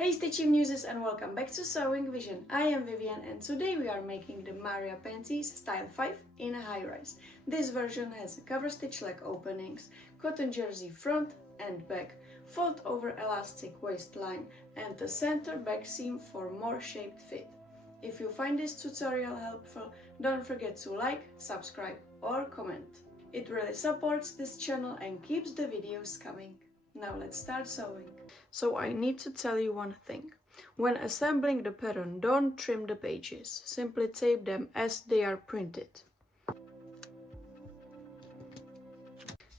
Hey stitching muses and welcome back to Sewing Vision. I am Vivian and today we are making the MARIA Panties Style 5 in a high rise. This version has cover stitch leg openings, cotton jersey front and back, fold over elastic waistline and the center back seam for more shaped fit. If you find this tutorial helpful, don't forget to like, subscribe or comment. It really supports this channel and keeps the videos coming. Now let's start sewing. So I need to tell you one thing. When assembling the pattern, don't trim the pages. Simply tape them as they are printed.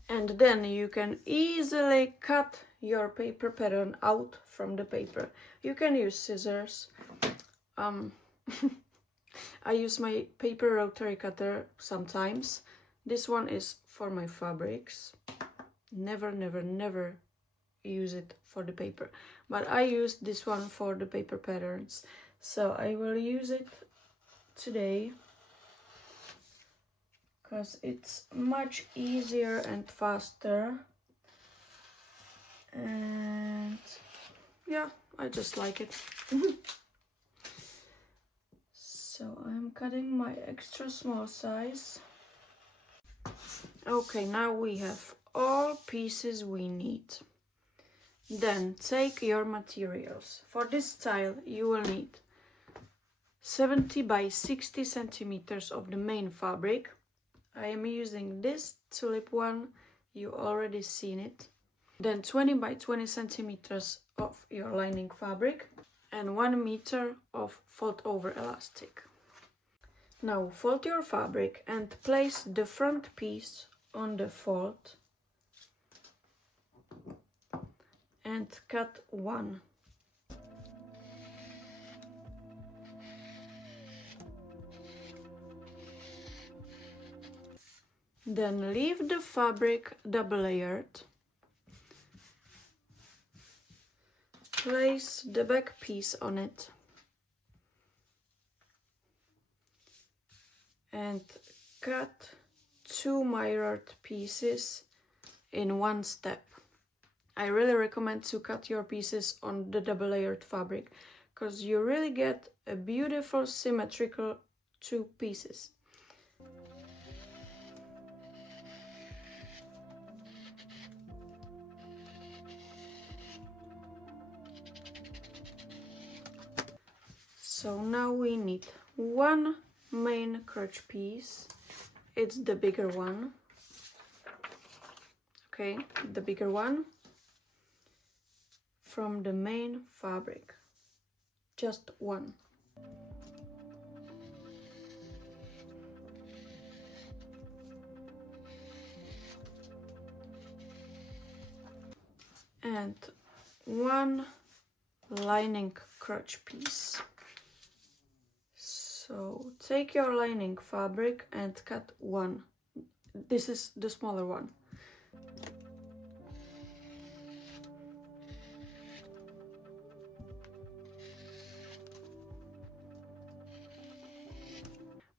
And then you can easily cut your paper pattern out from the paper. You can use scissors. I use my paper rotary cutter sometimes. This one is for my fabrics. Never use it for the paper, but I use this one for the paper patterns, so I will use it today because it's much easier and faster, and yeah, I just like it. So I'm cutting my extra small size. Okay, now we have all pieces we need. Then take your materials. For this style you will need 70 by 60 centimeters of the main fabric. I am using this tulip one, you already seen it. Then 20 by 20 centimeters of your lining fabric and 1 meter of fold over elastic. Now fold your fabric and place the front piece on the fold and cut 1. Then leave the fabric double layered. Place the back piece on it and cut 2 mirrored pieces in one step. I really recommend to cut your pieces on the double layered fabric because you really get a beautiful symmetrical 2 pieces. So now we need 1 main crotch piece. It's the bigger one. Okay, the bigger one. From the main fabric, just 1. And 1 lining crotch piece. So take your lining fabric and cut 1. This is the smaller one.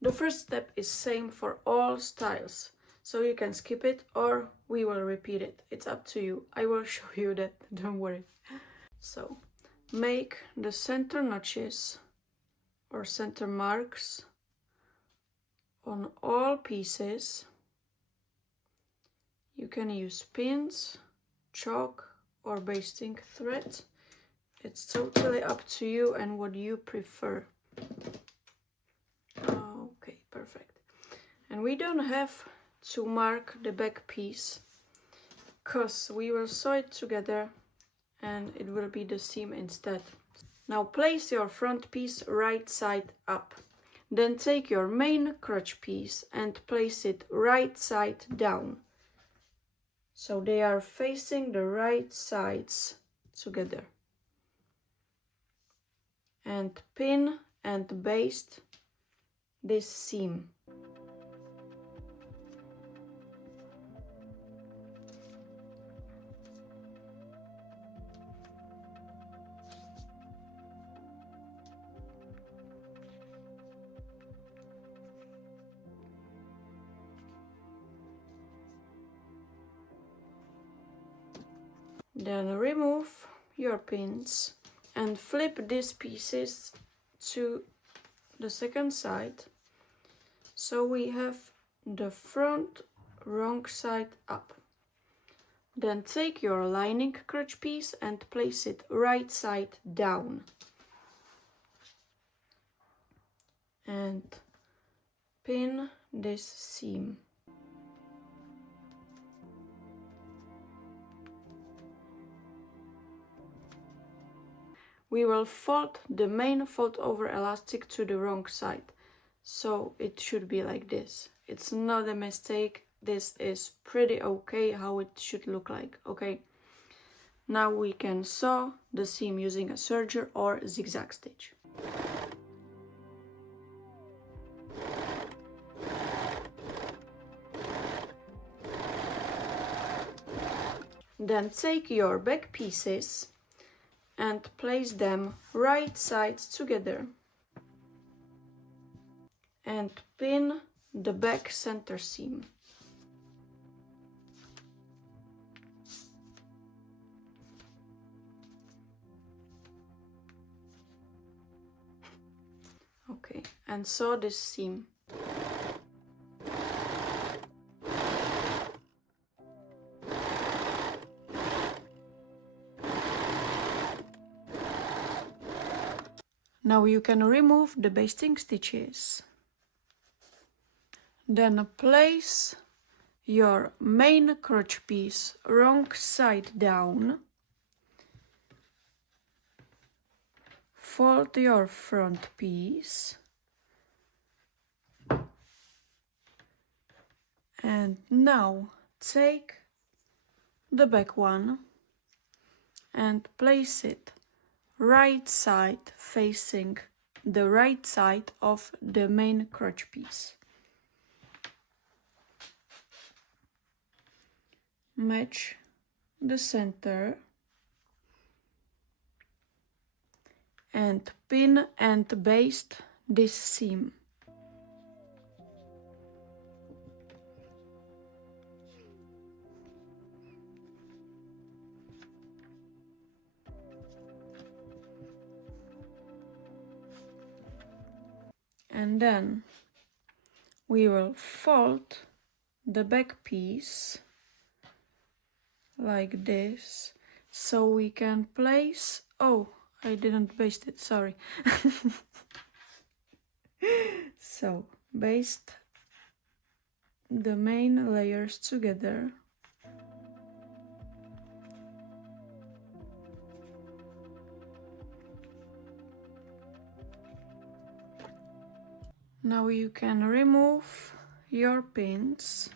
The first step is same for all styles, so you can skip it or we will repeat it. It's up to you. I will show you that, don't worry. So make the center notches or center marks on all pieces. You can use pins, chalk or basting thread. It's totally up to you and what you prefer. Okay, perfect. And we don't have to mark the back piece because we will sew it together and it will be the seam instead. Now place your front piece right side up. Then take your main crotch piece and place it right side down. So they are facing the right sides together. And pin and baste this seam. Then remove your pins and flip these pieces to the second side. So we have the front wrong side up. Then take your lining crotch piece and place it right side down. And pin this seam. We will fold the main fold over elastic to the wrong side. So it should be like this. It's not a mistake. This is pretty okay how it should look like, okay? Now we can sew the seam using a serger or zigzag stitch. Then take your back pieces and place them right sides together and pin the back center seam. Okay, and sew this seam. Now you can remove the basting stitches. Then place your main crotch piece wrong side down. Fold your front piece. And now take the back one and place it right side facing the right side of the main crotch piece. Match the center and pin and baste this seam. And then we will fold the back piece like this, so we can place, oh, I didn't baste it, sorry. So baste the main layers together. Now you can remove your pins.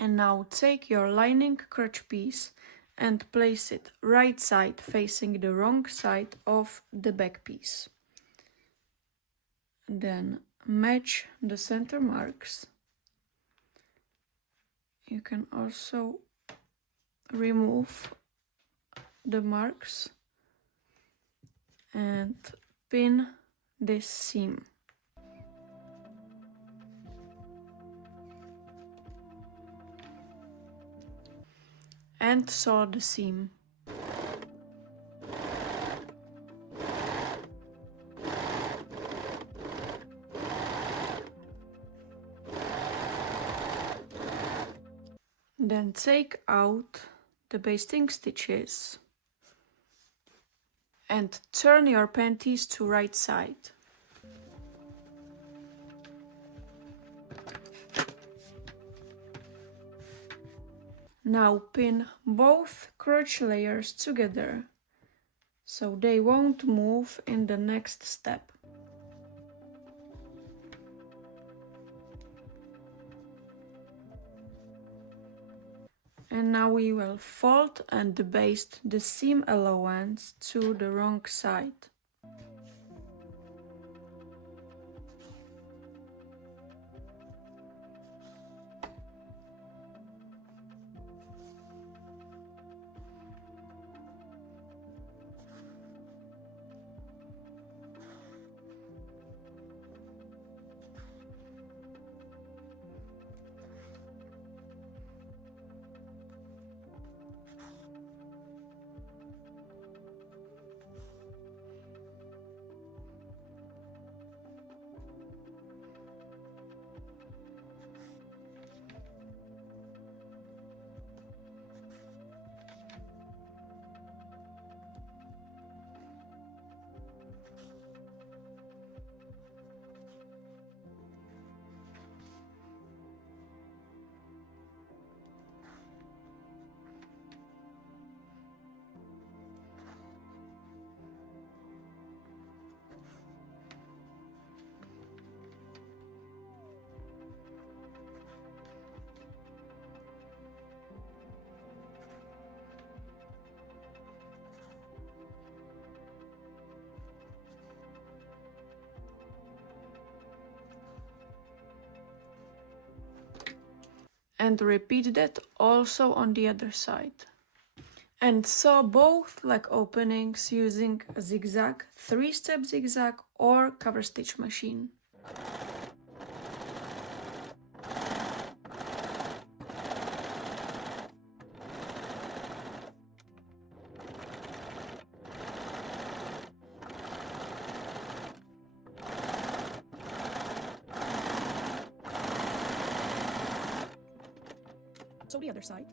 And now take your lining crotch piece and place it right side facing the wrong side of the back piece. Then match the center marks. You can also remove the marks and pin this seam. And sew the seam. Then take out the basting stitches and turn your panties to right side. Now pin both crotch layers together so they won't move in the next step. And now we will fold and baste the seam allowance to the wrong side. And repeat that also on the other side. And sew both leg openings using a zigzag, 3-step zigzag or cover stitch machine. So the other side.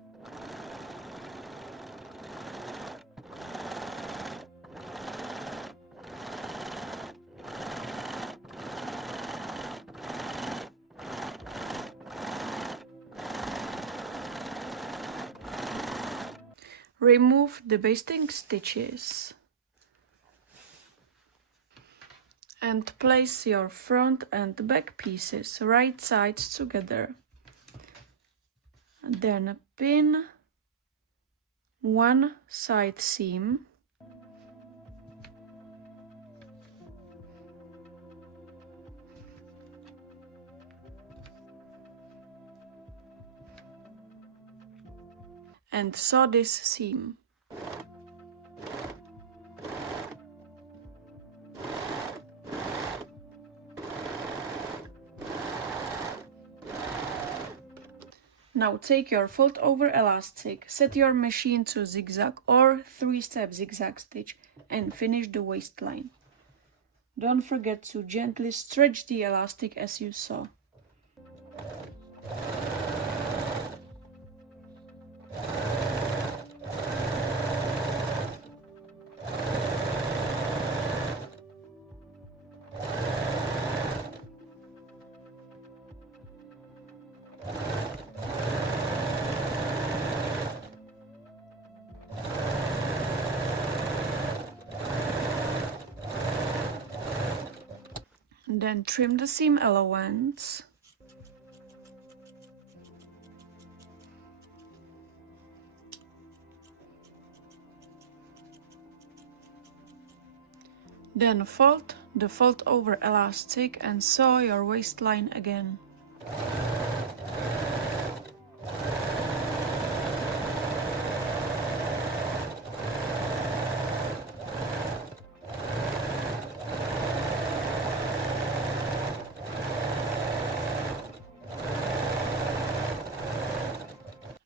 Remove the basting stitches and place your front and back pieces right sides together. Then pin one side seam and sew this seam. Now take your fold over elastic, set your machine to zigzag or 3-step zigzag stitch and finish the waistline. Don't forget to gently stretch the elastic as you sew. Then trim the seam allowance. Then fold the fold over elastic and sew your waistline again.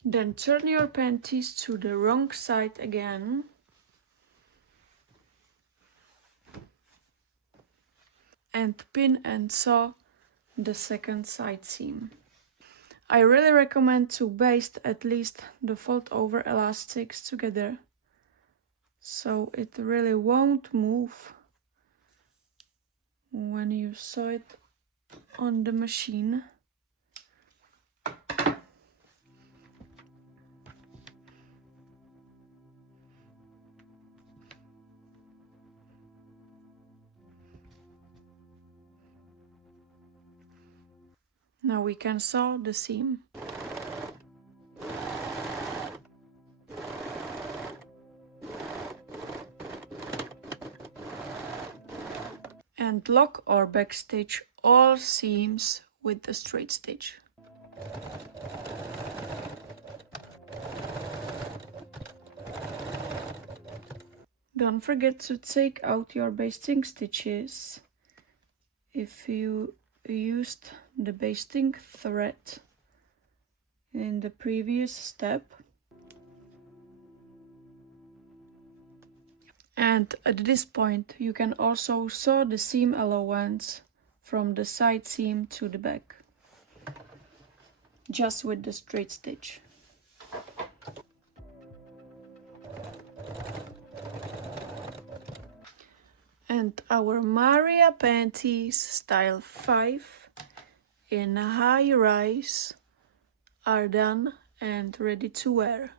Then turn your panties to the wrong side again. And pin and sew the second side seam. I really recommend to baste at least the fold over elastics together, so it really won't move when you sew it on the machine. Now we can sew the seam. And lock or backstitch all seams with the straight stitch. Don't forget to take out your basting stitches if you used the basting thread in the previous step. And at this point you can also sew the seam allowance from the side seam to the back, just with the straight stitch. And our MARIA Panties style 5 in high rise are done and ready to wear.